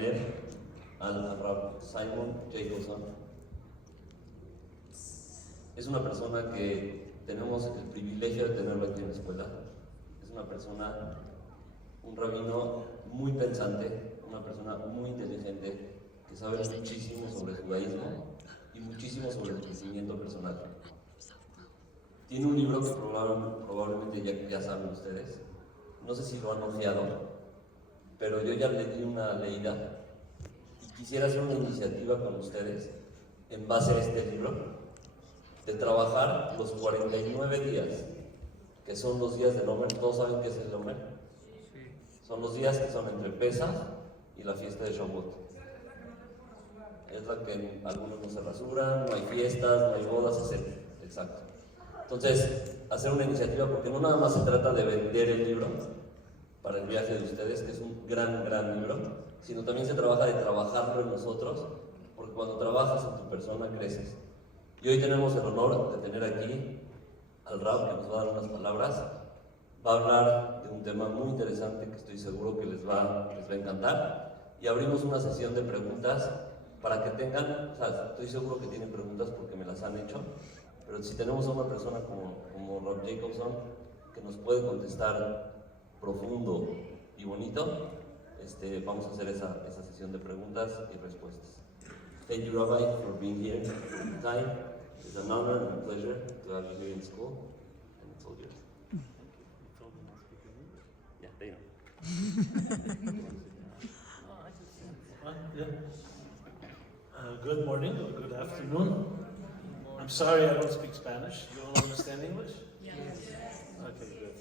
tener al Rabbi Jacobson. Es una persona que tenemos el privilegio de tenerlo aquí en la escuela. Es una persona, un rabino muy pensante, una persona muy inteligente, que sabe muchísimo sobre judaísmo y muchísimo sobre el crecimiento personal. Tiene un libro que probablemente ya saben ustedes. No sé si lo han ojeado, pero yo ya le di una leída y quisiera hacer una iniciativa con ustedes en base a este libro, de trabajar los 49 días, que son los días del Omer. ¿Todos saben qué es el Omer? Son los días que son entre Pesach y la fiesta de Shavuot. Es la que algunos no se rasuran, no hay fiestas, no hay bodas, etc. Exacto. Entonces, hacer una iniciativa, porque no nada más se trata de vender el libro para el viaje de ustedes, que es un gran libro, sino también se trabaja de trabajarlo en nosotros, porque cuando trabajas en tu persona creces. Y hoy tenemos el honor de tener aquí al Rabbi, que nos va a dar unas palabras. Va a hablar de un tema muy interesante que estoy seguro que les va a encantar. Y abrimos una sesión de preguntas para que tengan, o sea, estoy seguro que tienen preguntas porque me las han hecho, pero si tenemos a una persona como Rabbi Jacobson que nos puede contestar profundo y bonito, vamos a hacer esa sesión de preguntas y respuestas. Thank you, Rabbi, for being here for your time. It's an honor and a pleasure to have you here in school, and it's all yours. Yeah, they know. Good morning or good afternoon. I'm sorry I don't speak Spanish. You all understand English? Yes. Okay, good.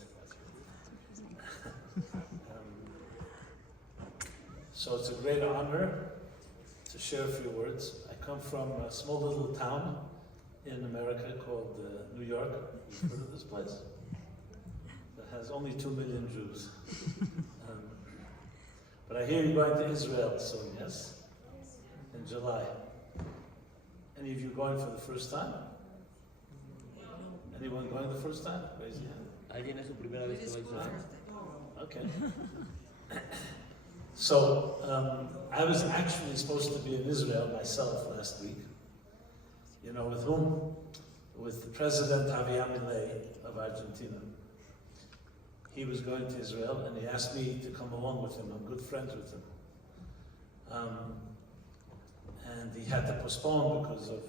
So it's a great honor to share a few words. I come from a small little town in America called New York. You've heard of this place? That has only 2 million Jews. But I hear you're going to Israel soon, yes? In July. Any of you going for the first time? Anyone going the first time? Raise your hand. ¿Alguien es su primera vez que va a Israel? Okay. So, I was actually supposed to be in Israel myself last week. You know, with whom? With President Javier Milei of Argentina. He was going to Israel and he asked me to come along with him. I'm good friends with him. And he had to postpone because of,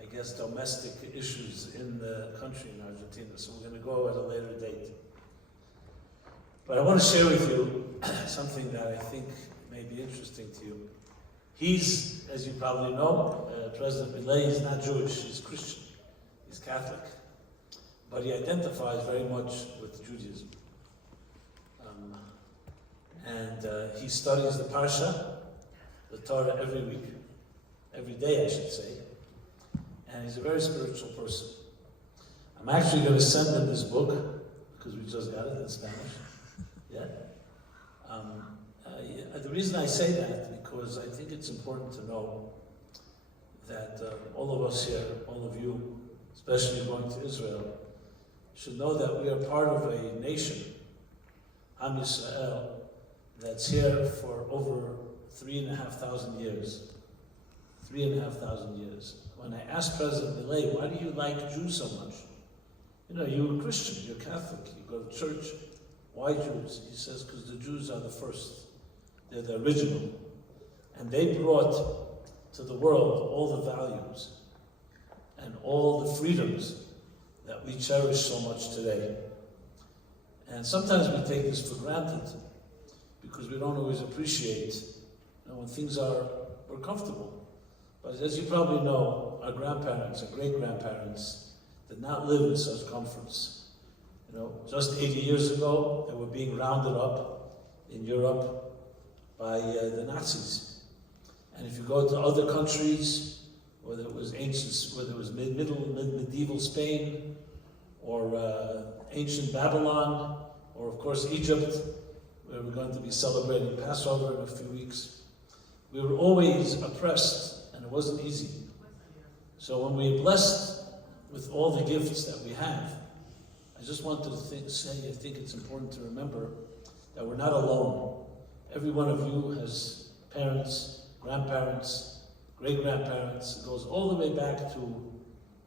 I guess, domestic issues in the country in Argentina. So we're going to go at a later date. But I want to share with you something that I think may be interesting to you. He's, as you probably know, President Milei is not Jewish, he's Christian, he's Catholic. But he identifies very much with Judaism. He studies the Parsha, the Torah, every week, every day I should say. And he's a very spiritual person. I'm actually going to send him this book, because we just got it in Spanish. Yeah? The reason I say that, because I think it's important to know that all of us here, all of you, especially going to Israel, should know that we are part of a nation, Am Yisrael, that's here for over 3,500 years. 3,500 years. When I asked President Milei, why do you like Jews so much? You know, you're a Christian, you're Catholic, you go to church. Why Jews? He says, because the Jews are the first. They're the original. And they brought to the world all the values and all the freedoms that we cherish so much today. And sometimes we take this for granted because we don't always appreciate, you know, when things we're comfortable. But as you probably know, our grandparents, our great-grandparents did not live in such comforts. You know, just 80 years ago, they were being rounded up in Europe by the Nazis. And if you go to other countries, whether it was medieval Spain, or ancient Babylon, or of course Egypt, where we're going to be celebrating Passover in a few weeks, we were always oppressed, and it wasn't easy. So when we're blessed with all the gifts that we have, I just want to say I think it's important to remember that we're not alone. Every one of you has parents, grandparents, great-grandparents. It goes all the way back to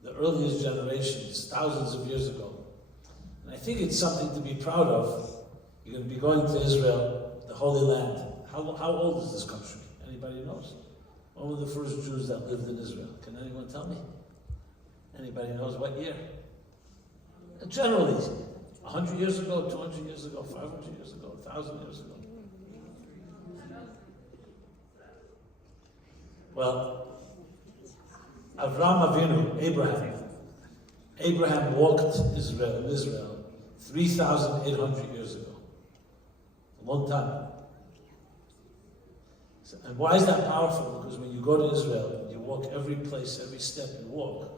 the earliest generations, thousands of years ago. And I think it's something to be proud of. You're going to be going to Israel, the Holy Land. How old is this country? Anybody knows? When were the first Jews that lived in Israel? Can anyone tell me? Anybody knows what year? Generally, 100 years ago, 200 years ago, 500 years ago, 1,000 years ago. Well, Avraham Avinu, Abraham walked Israel 3,800 years ago. A long time. And why is that powerful? Because when you go to Israel, you walk every place, every step you walk.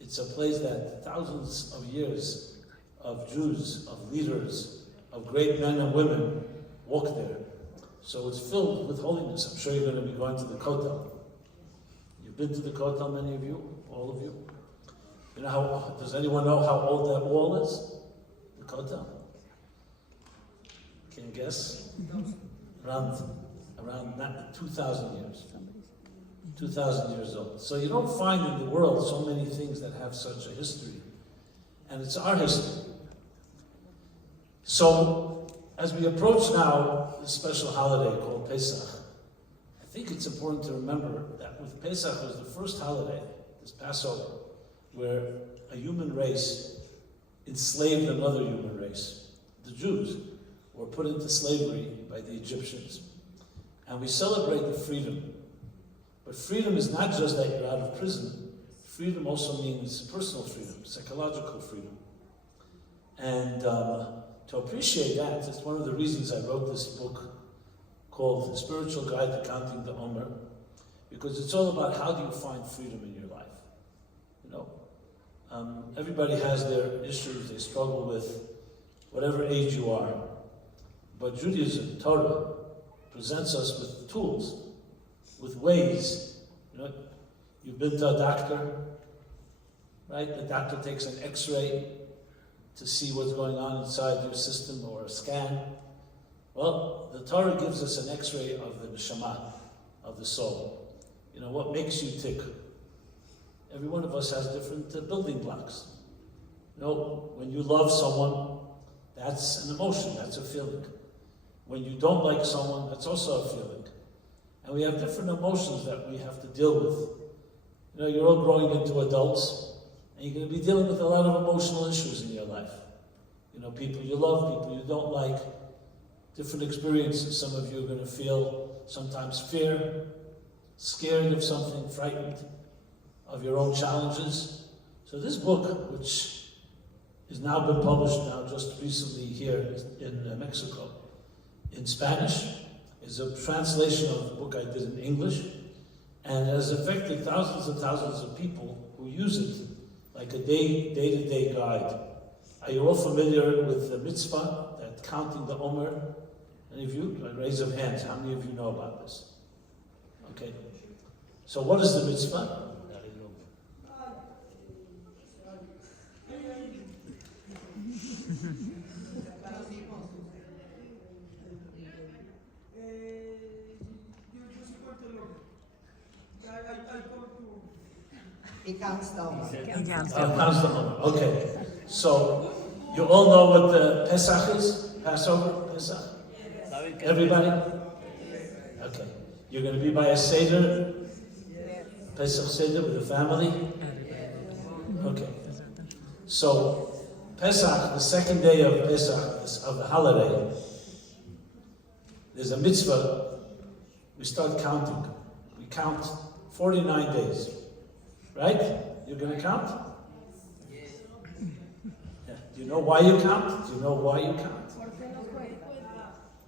It's a place that thousands of years of Jews, of leaders, of great men and women walk there. So it's filled with holiness. I'm sure you're going to be going to the Kotel. You've been to the Kotel, many of you, all of you. You know how? Does anyone know how old that wall is? The Kotel. Can you guess? Around 2,000 years. 2,000 years old. So you don't find in the world so many things that have such a history. And it's our history. So, as we approach now this special holiday called Pesach, I think it's important to remember that with Pesach was the first holiday, this Passover, where a human race enslaved another human race. The Jews were put into slavery by the Egyptians. And we celebrate the freedom. But freedom is not just that you're out of prison. Freedom also means personal freedom, psychological freedom. And to appreciate that, it's one of the reasons I wrote this book called The Spiritual Guide to Counting the Omer, because it's all about how do you find freedom in your life. You know, everybody has their issues they struggle with, whatever age you are. But Judaism, Torah, presents us with tools, with ways. You know, you've been to a doctor, right? The doctor takes an X-ray to see what's going on inside your system, or a scan. Well, the Torah gives us an X-ray of the neshama, of the soul. You know, what makes you tick? Every one of us has different building blocks. You know, when you love someone, that's an emotion, that's a feeling. When you don't like someone, that's also a feeling. And we have different emotions that we have to deal with. You know, you're all growing into adults, and you're going to be dealing with a lot of emotional issues in your life. You know, people you love, people you don't like, different experiences. Some of you are going to feel sometimes fear, scared of something, frightened of your own challenges. So this book, which has now been published now just recently here in Mexico, in Spanish, is a translation of the book I did in English, and has affected thousands and thousands of people who use it like a day-to-day guide. Are you all familiar with the mitzvah, that counting the Omer? Any of you? Raise of hands. How many of you know about this? Okay. So what is the mitzvah? He counts the Omer. Counts the Omer. Okay. So you all know what the Pesach is? Passover? Pesach? Everybody? Okay. You're going to be by a Seder? Pesach Seder with the family? Okay. So Pesach, the second day of Pesach, of the holiday, there's a mitzvah. We start counting. We count 49 days. Right? You're going to count? Yeah. Do you know why you count? Do you know why you count?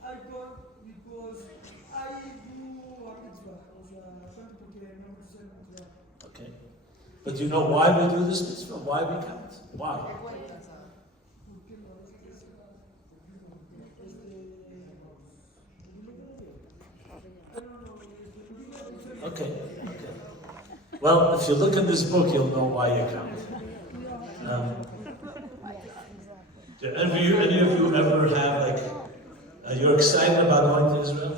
I count because I do a mitzvah. Okay. But do you know why we do this mitzvah? Why we count? Why? Okay. Well, if you look in this book, you'll know why you count. Do any of you ever have, you're excited about going to Israel?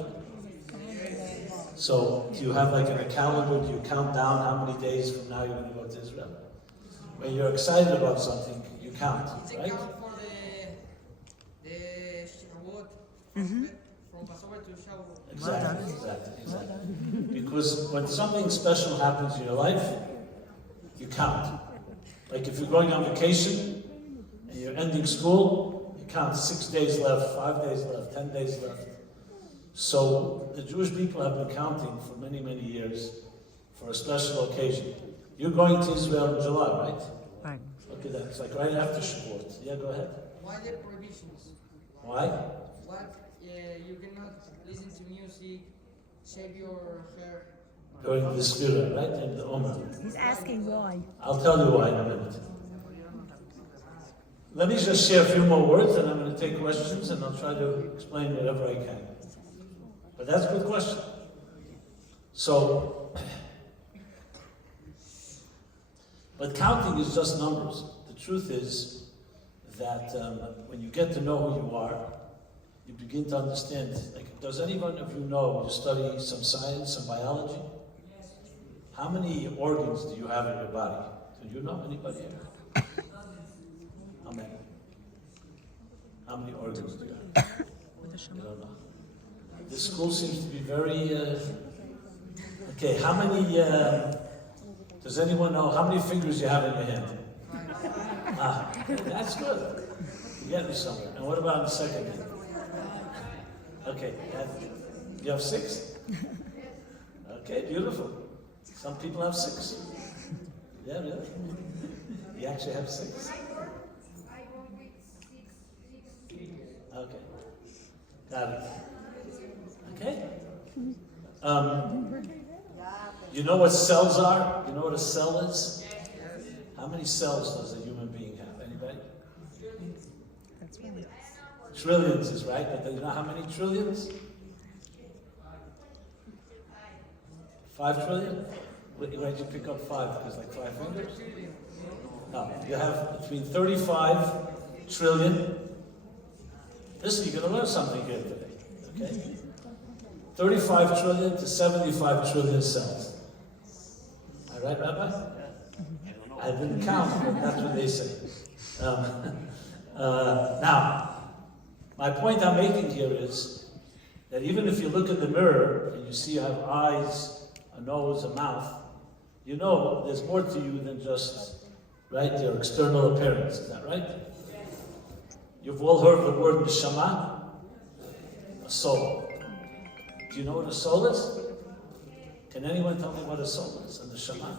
So do you have like in a calendar, do you count down how many days from now you're going to go to Israel? When you're excited about something, you count, It's a right? count for the Shavuot, from Passover to Shavuot. Exactly. Because when something special happens in your life, you count. Like if you're going on vacation and you're ending school, you count 6 days left, 5 days left, 10 days left. So the Jewish people have been counting for many, many years for a special occasion. You're going to Israel in July, right? Right. Look at that. It's like right after Shavuot. Yeah, go ahead. Why the prohibitions? Why? What? You cannot listen to music, shave your hair. During the Sphira, right? And the Omer. He's asking why. I'll tell you why in a minute. Let me just share a few more words and I'm going to take questions and I'll try to explain whatever I can. But that's a good question. So, but counting is just numbers. The truth is that when you get to know who you are, you begin to understand. Like, does anyone of you know, you study some science, some biology? How many organs do you have in your body? Do you know anybody here? How many? How many organs do you have? You don't know. This school seems to be very... okay, how many... does anyone know how many fingers you have in your hand? That's good. You're getting somewhere. And what about the second hand? Okay, you have 6? Okay, beautiful. Some people have 6. Yeah, really? You actually have 6? Okay. Got it. Okay? You know what cells are? You know what a cell is? How many cells does a human being have? Anybody? That's right. Trillions is right, but do you know how many trillions? 5 trillion? Why'd you pick up 5? Because like 5 fingers? No, you have between 35 trillion. Listen, you're going to learn something here today, okay? 35 trillion to 75 trillion cells. All right, Rabbi? I didn't count, but that's what they say. Now, my point I'm making here is that even if you look in the mirror and you see you have eyes, a nose, a mouth, you know there's more to you than just, right, your external appearance. Is that right? You've all heard the word neshama, a soul. Do you know what a soul is? Can anyone tell me what a soul is? A neshama?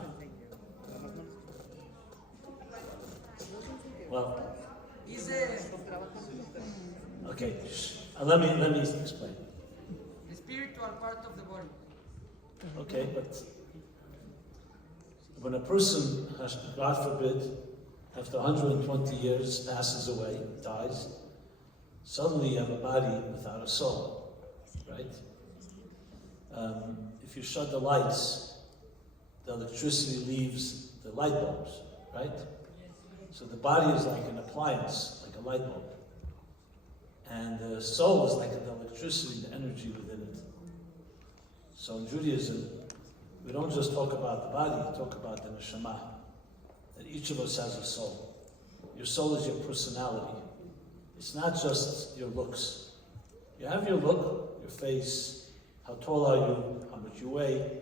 Well, okay. Let me explain. The spiritual part of the body. Okay, but when a person, God forbid, after 120 years passes away, dies, suddenly you have a body without a soul, right? If you shut the lights, the electricity leaves the light bulbs, right? So the body is like an appliance, like a light bulb. And the soul is like the electricity, the energy within it. So in Judaism, we don't just talk about the body, we talk about the neshama. That each of us has a soul. Your soul is your personality. It's not just your looks. You have your look, your face, how tall are you, how much you weigh,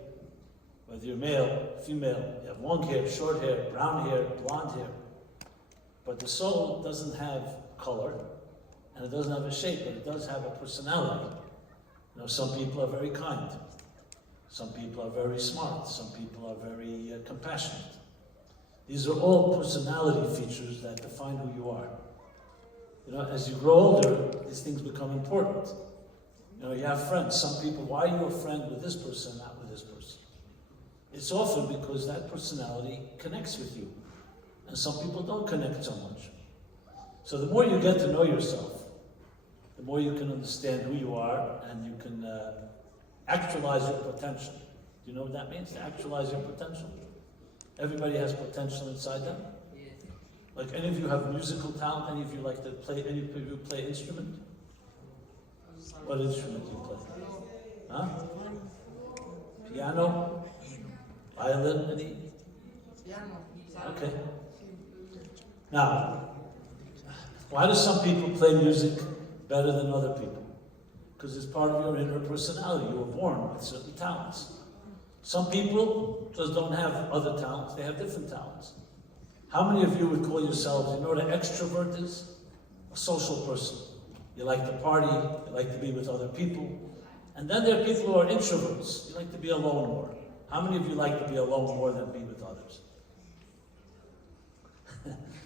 whether you're male, female, you have long hair, short hair, brown hair, blonde hair. But the soul doesn't have color, and it doesn't have a shape, but it does have a personality. You know, some people are very kind. Some people are very smart. Some people are very compassionate. These are all personality features that define who you are. You know, as you grow older, these things become important. You know, you have friends. Some people, why are you a friend with this person, not with this person? It's often because that personality connects with you. And some people don't connect so much. So the more you get to know yourself, the more you can understand who you are and you can actualize your potential. Do you know what that means, to actualize your potential? Everybody has potential inside them. Like, any of you have musical talent? Any of you like to play, any of you play instrument? What instrument do you play? Huh? Piano? Violin? Any? Piano. Okay. Now, why do some people play music better than other people? Because it's part of your inner personality. You were born with certain talents. Some people just don't have other talents. They have different talents. How many of you would call yourselves, you know what an extrovert is? A social person. You like to party, you like to be with other people. And then there are people who are introverts. You like to be alone more. How many of you like to be alone more than be with others?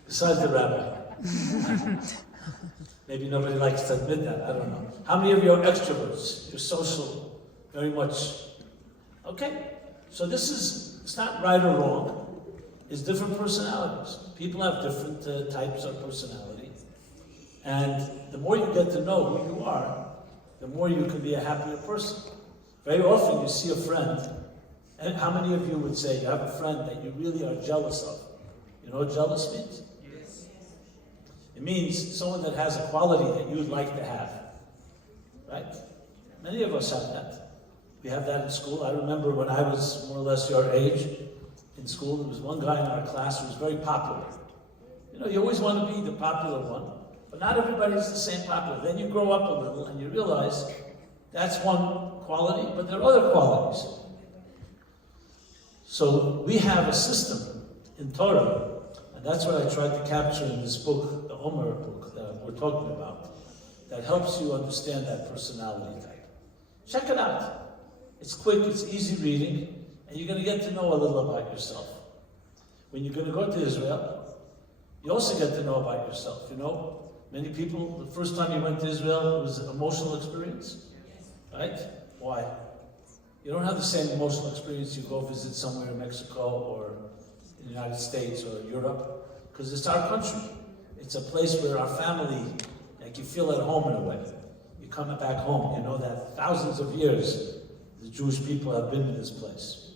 Besides the rabbi. Maybe nobody likes to admit that, I don't know. How many of you are extroverts? You're social, very much. Okay, so it's not right or wrong. It's different personalities. People have different types of personality. And the more you get to know who you are, the more you can be a happier person. Very often you see a friend, and how many of you would say you have a friend that you really are jealous of? You know what jealous means? Yes. It means someone that has a quality that you would like to have. Right? Many of us have that. We have that in school. I remember when I was more or less your age in school, there was one guy in our class who was very popular. You know, you always want to be the popular one, but not everybody is the same popular. Then you grow up a little and you realize that's one quality, but there are other qualities. So we have a system in Torah, and that's what I tried to capture in this book, the Omer book that we're talking about, that helps you understand that personality type. Check it out. It's quick, it's easy reading, and you're going to get to know a little about yourself. When you're going to go to Israel, you also get to know about yourself. You know, many people, the first time you went to Israel, it was an emotional experience, right? Why? You don't have the same emotional experience you go visit somewhere in Mexico or in the United States or Europe, because it's our country. It's a place where our family, like you feel at home in a way. You come back home, you know that thousands of years the Jewish people have been in this place.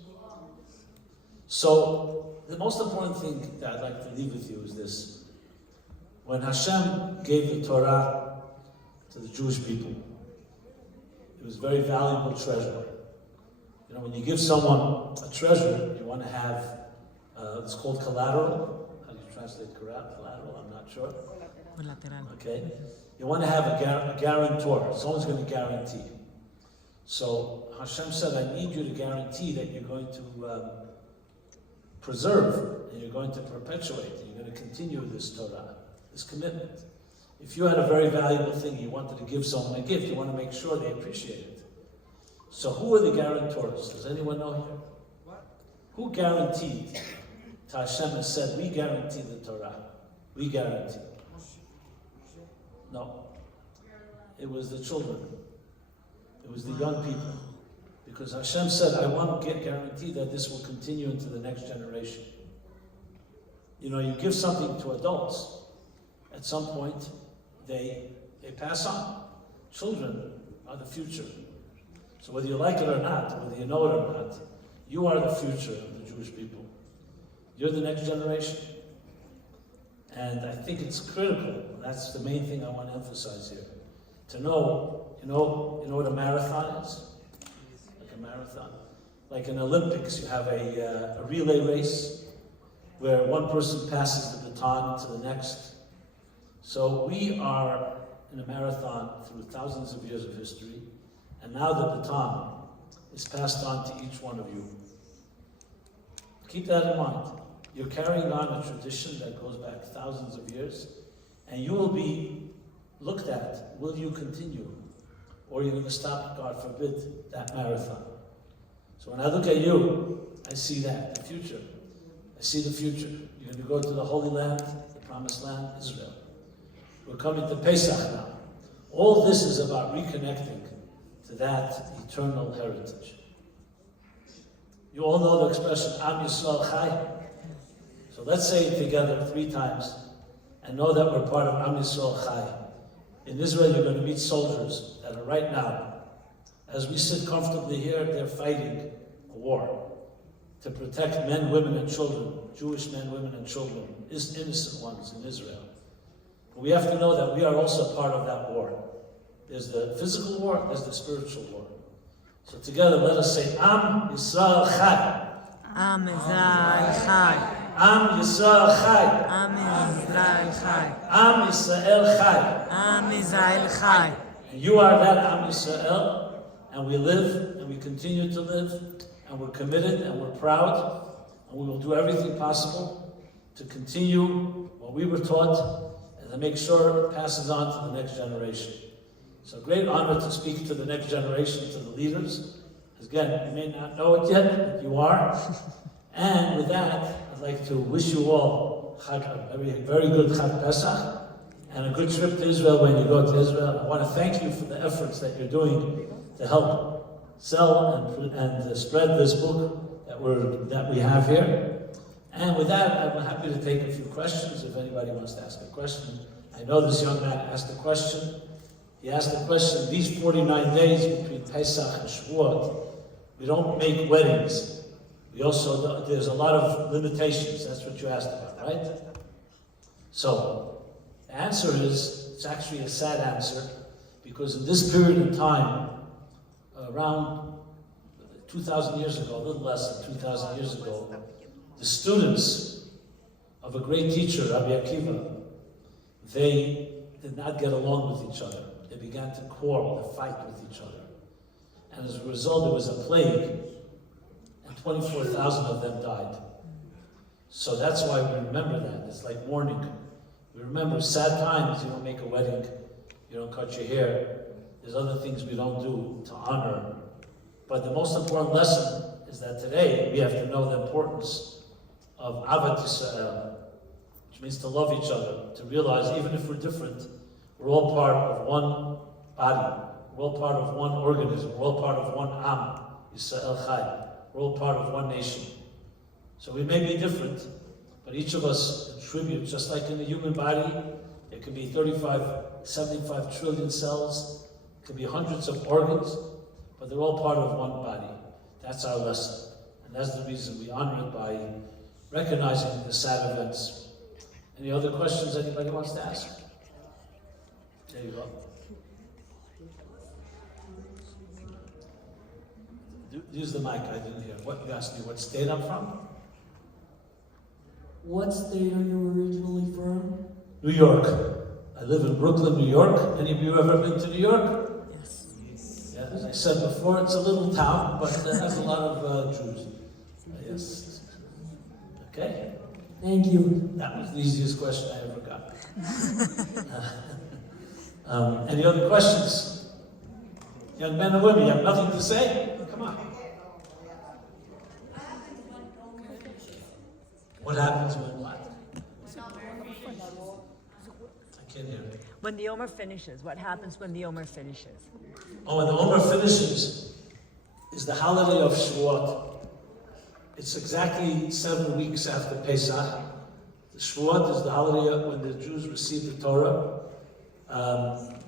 So the most important thing that I'd like to leave with you is this. When Hashem gave the Torah to the Jewish people, it was a very valuable treasure. You know, when you give someone a treasure, you want to have, it's called collateral. How do you translate collateral? I'm not sure. Collateral. Okay. You want to have a guarantor. Someone's going to guarantee. So Hashem said, I need you to guarantee that you're going to preserve and you're going to perpetuate and you're going to continue this Torah, this commitment. If you had a very valuable thing you wanted to give someone a gift, you want to make sure they appreciate it. So who are the guarantors? Does anyone know here? What? Who guaranteed to Hashem and said, we guarantee the Torah. We guarantee. No. It was the children. It was the young people. Because Hashem said, I want to guarantee that this will continue into the next generation. You know, you give something to adults, at some point, they pass on. Children are the future. So whether you like it or not, whether you know it or not, you are the future of the Jewish people. You're the next generation. And I think it's critical, that's the main thing I want to emphasize here, to know, you know what a marathon is? Like a marathon. Like in Olympics, you have a relay race where one person passes the baton to the next. So we are in a marathon through thousands of years of history, and now the baton is passed on to each one of you. Keep that in mind. You're carrying on a tradition that goes back thousands of years, and you will be looked at. Will you continue? Or are you going to stop, God forbid, that marathon? So when I look at you, I see that, the future. I see the future. You're going to go to the Holy Land, the Promised Land, Israel. We're coming to Pesach now. All this is about reconnecting to that eternal heritage. You all know the expression, Am Yisrael Chai. So let's say it together 3 times and know that we're part of Am Yisrael Chai. In Israel, you're going to meet soldiers that are right now, as we sit comfortably here, they're fighting a war to protect men, women, and children, Jewish men, women, and children, innocent ones in Israel. But we have to know that we are also part of that war. There's the physical war, there's the spiritual war. So together, let us say, Am Yisrael Chai. Am Israel Chai. Am Yisrael Chai. Am Israel Chai. Am Yisrael Chai. Am Israel Chai. And you are that Am Yisrael, and we live, and we continue to live, and we're committed, and we're proud, and we will do everything possible to continue what we were taught, and to make sure it passes on to the next generation. So great honor to speak to the next generation, to the leaders. Again, you may not know it yet, but you are. And with that, I'd like to wish you all a very good Chag Pesach, and a good trip to Israel when you go to Israel. I want to thank you for the efforts that you're doing to help sell and spread this book that we have here. And with that, I'm happy to take a few questions if anybody wants to ask a question. I know this young man asked a question. He asked the question, these 49 days between Pesach and Shavuot, we don't make weddings. We also, there's a lot of limitations. That's what you asked about, right? So, the answer is, it's actually a sad answer, because in this period of time, around 2,000 years ago, a little less than 2,000 years ago, the students of a great teacher, Rabbi Akiva, they did not get along with each other. They began to quarrel, to fight with each other. And as a result, there was a plague, and 24,000 of them died. So that's why we remember that. It's like mourning. We remember sad times. You don't make a wedding, you don't cut your hair. There's other things we don't do to honor. But the most important lesson is that today we have to know the importance of Avat Yisrael, which means to love each other, to realize even if we're different, we're all part of one body. We're all part of one organism. We're all part of one Am, Yisrael Chai. We're all part of one nation. So we may be different, but each of us contributes, just like in the human body, there can be 75 trillion cells, it can be hundreds of organs, but they're all part of one body. That's our lesson. And that's the reason we honor it by recognizing the sad events. Any other questions anybody wants to ask? There you go. Use the mic, I didn't hear. What you asked me, what state I'm from? What state are you originally from? New York. I live in Brooklyn, New York. Any of you ever been to New York? Yes. Yeah, as I said before, it's a little town, but it has a lot of Jews. Yes. Okay. Thank you. That was the easiest question I ever got. Any other questions? Young men and women, you have nothing to say? Come on. What happens when what? I can't hear it. When the Omer finishes, what happens when the Omer finishes? Oh, when the Omer finishes is the holiday of Shavuot. It's exactly 7 weeks after Pesach. The Shavuot is the holiday when the Jews receive the Torah.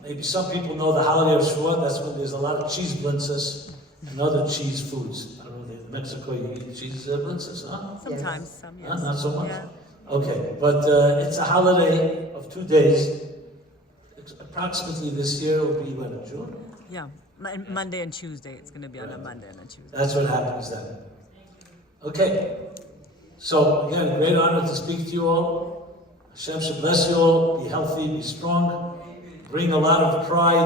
Maybe some people know the holiday of Shavuot. That's when there's a lot of cheese blintzes and other cheese foods. I don't know, in Mexico you eat cheese blintzes, huh? Sometimes, some, yes. Not so much? Yeah. Okay, but it's a holiday of 2 days. Approximately this year will be when, June? Yeah, Monday and Tuesday. It's going to be on a Monday and a Tuesday. That's what happens then. Okay, so again, great honor to speak to you all. Hashem should bless you all. Be healthy, be strong. Bring a lot of pride